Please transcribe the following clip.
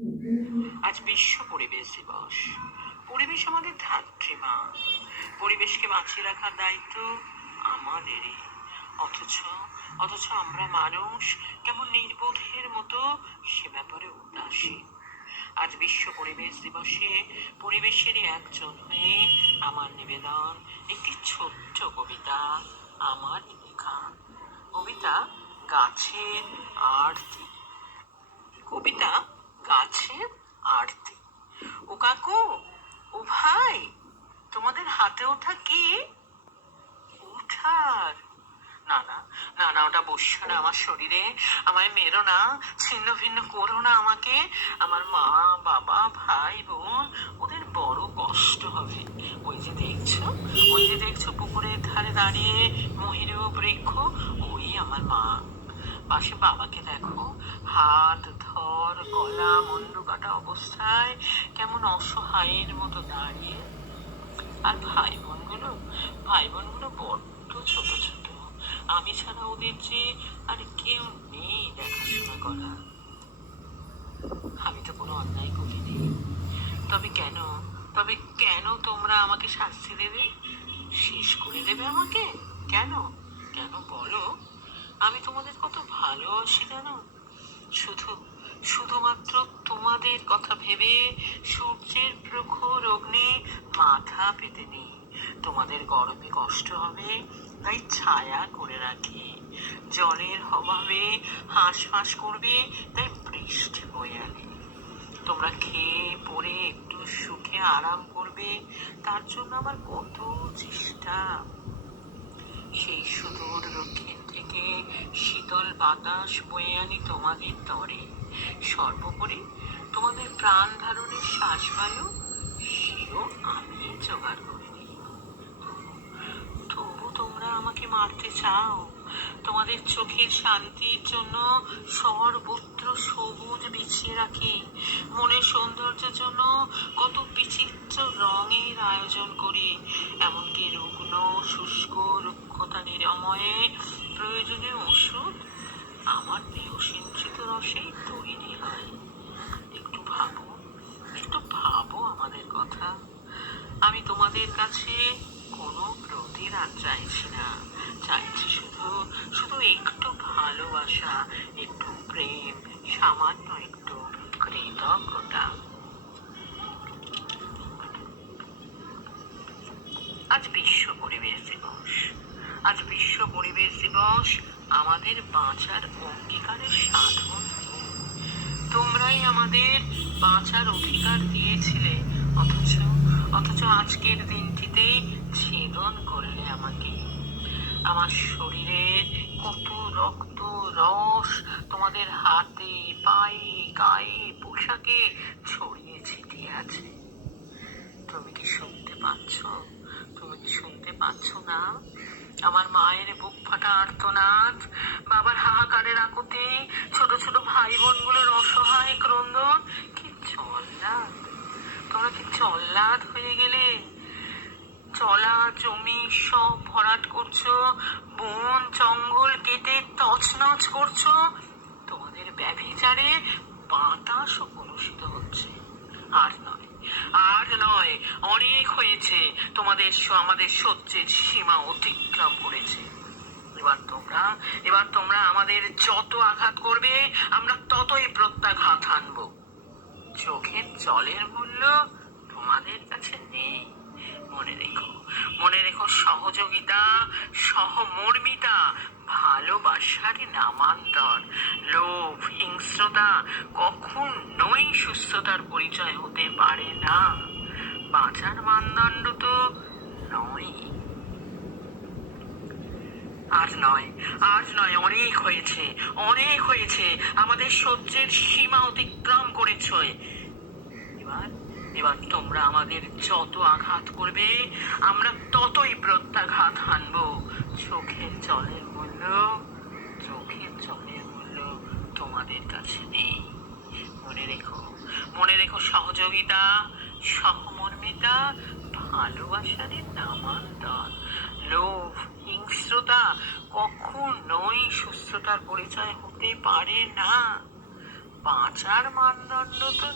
আজ বিশ্ব পরিবেশ দিবস। পরিবেশ আমাদের ধাত্রীমা। পরিবেশকে বাঁচিয়ে রাখার দায়িত্ব আমাদেরই। অথচ অথচ আমরা মানুষ কেমন নির্বোধের মতো সে ব্যাপারে উদাসীন। আজ বিশ্ব পরিবেশ দিবসে পরিবেশেরই একজন হয়ে আমার নিবেদন একটি ছোট্ট কবিতা, আমার লেখা কবিতা গাছের আরতি। কবিতা গাছের আরতি। ও কাকু, ও ভাই, তোমাদের হাতে ওঠা কি? উঠার? না না, না না, ওটা বসছো না আমার শরীরে। আমায় মেরো না, ছিন্ন ভিন্ন করো না আমাকে। আমার মা, বাবা, ভাই, বোন, ওদের বড় কষ্ট হবে। ওই যে দেখছো পুকুরের ধারে দাঁড়িয়ে মহিরু বৃক্ষ, ওই আমার মা। পাশে বাবাকে দেখো, হাত ধর গলা মুন্ডু কাটা অবস্থায় কেমন অসহায়ের মতো দাঁড়িয়ে। আর ভাই বোনগুলো বড্ড ছোট ছোট। আমি ছাড়া ওদের যে আর কেউ নেই দেখাশোনা করা। আমি তো কোনো অন্যায় করিনি। তবে কেন তবে কেন তোমরা আমাকে শাস্তি দেবে? শেষ করে দেবে আমাকে? কেন? কেন বলো? আমি তোমাদের কত ভালোবাসি জানো। শুধু শুধুমাত্র তোমাদের কথা ভেবে সূর্যের প্রখর অগ্নি মাথা পেতে নেই। তোমাদের গরমে কষ্ট হবে তাই ছায়া করে রাখি। জলের অভাবে হাঁসফাঁস করবে তাই বৃষ্টি বয়ে আনে। তোমরা খেয়ে পরে একটু সুখে আরাম করবে, তার জন্য আমার কত চেষ্টা। সেই সুদূর দক্ষিণ থেকে শীতল বাতাস বয়ে আনি তোমাদের তরে। সর্বোপরি তোমাদের প্রাণ ধারণের শ্বাসবায়ু সেও আমি জোগাড় করে নিই। তবু তোমরা আমাকে মারতে চাও। তোমাদের চোখের শান্তির জন্য সর্বত্র সবুজ বিছিয়ে রাখি। মনের সৌন্দর্যের জন্য কত বিচিত্র রঙের আয়োজন করি। এমনকি রুগ্ন শুষ্ক রুক্ষতা নিরাময়ে প্রয়োজনীয় ওষুধ আমার দেহ সিঞ্চিত রসেই তৈরি হয়। একটু ভাবো, একটু ভাবো আমাদের কথা। আমি তোমাদের কাছে কোনো প্রতিদান চাইছি না। চাইছি শুধু শুধু একটু ভালোবাসা, একটু প্রেম, সামান্য একটু কৃতজ্ঞতা। আজ বিশ্ব পরিবেশ দিবস। আজ বিশ্ব পরিবেশ দিবস আমাদের বাঁচার অঙ্গীকারের সাধন। তোমরাই আমাদের বাঁচার অধিকার দিয়েছিলে, অথচ অথচ আজকের দিনটিতেই ছেদন করলে আমাকে। আমার শরীরের কত রক্ত রস তোমাদের হাতে পায়ে গায়ে পোশাকে ছড়িয়ে ছিটিয়ে আছে। তুমি কি শুনতে পাচ্ছ? তুমি কি শুনতে পাচ্ছ না? আমার মায়ের বুক ফাটা আর্তনাদ, বাবার হাহাকারের আকুতি, ছোট ছোট ভাই বোনগুলোর অসহায় ক্রন্দন। কি জল্লাদ! তোমরা কি জল্লাদ হয়ে গেলে? চলা জমি সব ভরাট করছো, বন জঙ্গল কেটে তছনছ করছো। তোমাদের ব্যভিচারে বাতাসও কলুষিত হচ্ছে। আর নয়, আর নয়, অনেক হয়েছে। আমাদের সহ্যের সীমা অতিক্রম করেছে। এবার তোমরা আমাদের যত আঘাত করবে আমরা ততই প্রত্যাঘাত আনবো। চোখের জলের মূল্য তোমাদের কাছে নেই। মনে রেখো সহযোগিতা, সহমর্মিতা ভালোবাসারই নামান্তর। লোভ হিংস্রতা কখনোই সুস্থতার পরিচয় হতে পারে না। বাঁচার মানদণ্ড তো নয়। আজ নয়, অনেক হয়েছে, অনেক হয়েছে। আমাদের সহ্যের সীমা অতিক্রম করেছ। এবার এবার তোমরা আমাদের যত আঘাত করবে আমরা ততই প্রত্যাঘাত হানব। চোখের জলের মূল্য তোমাদের কাছে নেই। মনে রেখো সহযোগিতা, সহমর্মিতা ভালোবাসারই নামান্তর। লোভ হিংস্রতা কখনোই সুস্থতার পরিচয় হতে পারে না। বাঁচার মানদণ্ড তো